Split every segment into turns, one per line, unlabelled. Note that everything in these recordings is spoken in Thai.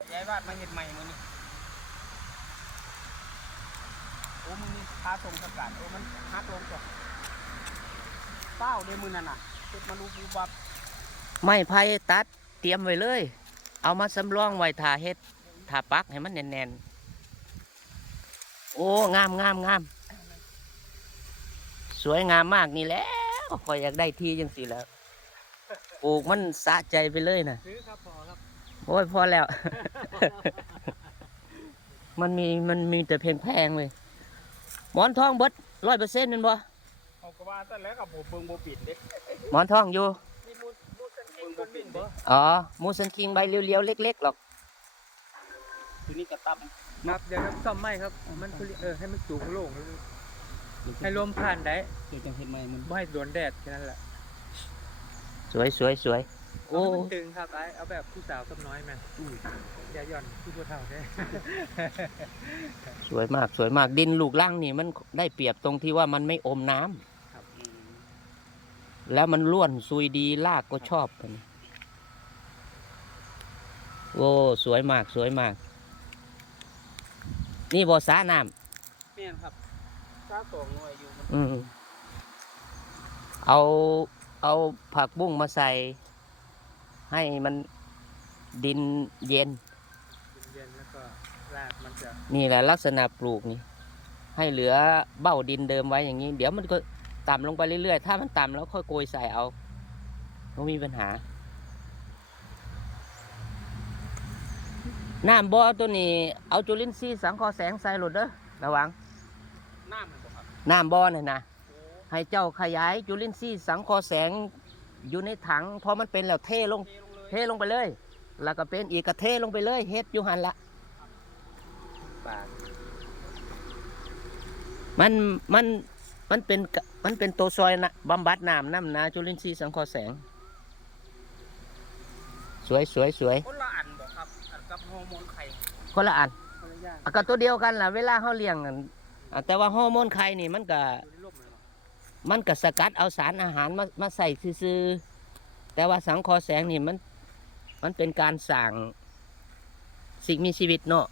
ยายบ้านมาเห็ดใหม่มือนี่โอ้มึงนี่พาส่งสกัดโอ้มันฮักลงจ้ะเป้าเดมือนั่นน่ะเห็ดมาลูบูบับ
ไม้ไผ่ตัดเตรียมไว้เลย เอามาสำรองไว้ถ่าเฮ็ดถ่าปักให้มันแน่นๆโอ้งามงามงามสวยงามมากนี่แหล้วข่อยอยากได้ที่จังสิแล้วปลูกมันสะใจไปเลยนะ
ซื้อครับพอครับ
โอ้ยพอแล้ว มันมีแต่แพงๆเลยหมอนทองเบิด100%นั่นบ่
เอากระว่าซะแล้วกับผมเบิ่งโบปิดเด็ก
หมอนทองอยู่
นี่มูสันเองคนบินเด้
อ๋อมูสันคิงใบเรียวๆเล็กๆหรอก
ตัวนี้กระตับ
ครับเดี๋ยวเราซ่อมไม้ครับมันให้มันสูงโล่งให้ลมผ่านได้
เดี๋ยวจังเห็ดใหม่มัน
ไม่ให้โดนแดดแค่นั้นแหละ
สวยสวยสวยโอ้
เอาให้มันตึงครับเอาแบบผู้สาวกับน้อยแม่อย่าหย่อนผู้เฒ่าได้
สวยมากสวยมากดินลูกล่างนี่มันได้เปรียบตรงที่ว่ามันไม่อมน้ำ
ครับ
แล้วมันล้วนซุยดีรากก็ชอบกันโอ้สวยมากสวยมาก นี่บ่อสาน้
เมียนครับซาสองหน่วยอยู่มัน
ำเอาผักบุ้งมาใส่ ให้มันดินเย็น
เย็นๆแล้วก็รากมันจะ
นี่แหละลักษณะปลูกนี่ ให้เหลือเบ้าดินเดิมไว้อย่างนี้ เดี๋ยวมันก็ต่ำลงไปเรื่อยๆ ถ้ามันต่ำแล้วค่อยโกยใส่เอาไม่มีปัญหา น้ำบ่อตัวนี้เอาจุลินทรีย์สังเคราะห์แสงใส่หลดเด้อระวัง
น้ำมันบ่ครับ
น้ำบ่อนี่นะ
โอ้
ให้เจ้าขยายจุลินทรีย์สังเคราะห์แสงอยู่ในถังพอมันเป็นแล้วเทลง
เทลงเลย
เทลงไปเลย แล้วก็เป็นอีกกระเทลงไปเลยเฮ็ดอยู่หันละปากมันเป็นตัวซอยนะบำบัดน้ำน้ำนะจุลินทรีย์สังเคราะห์แสง สวยสวยสวย
คนละอันบ่ครับอันกับฮอร์โมนไข่
คนละอัน
คนละอย่าง
ก็ตัวเดียวกันล่ะเวลาเขาเลี้ยงนั่นแต่ว่าฮอร์โมนไข่นี่มันก็
อยู่ในร่มเลยเหรอ
มันก็สกัดเอาสารอาหารมาใส่ซื่อๆแต่ว่าสังเคราะห์แสงนี่มันเป็นการสั่งสิ่งมีชีวิตเนาะ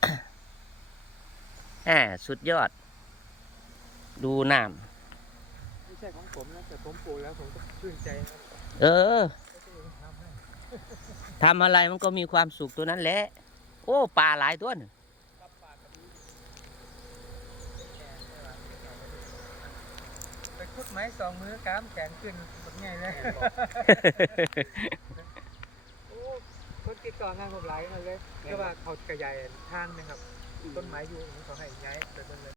สุดยอด ดูน้
ไม่ใช่ของผมนะแต่ผมปลูกแล้วผมก็ชื่นใจนะครับ
ำเออ
ก็จะทำให้
ทำอะไรมันก็มีความสุขตัวนั้นแหละ โอ้ปลาหลายตัวน่ะ
กับปลากระดี
ไปคุดไม้2 มื้อกล้ามแขนขึ้นแบบไงเลยโอ้คนติดต่องานผมหลายมาเลยก็ว่าเขากระยายทางนะครับต้นไม้อยู่เขาให้ย้ายไปเรื่อย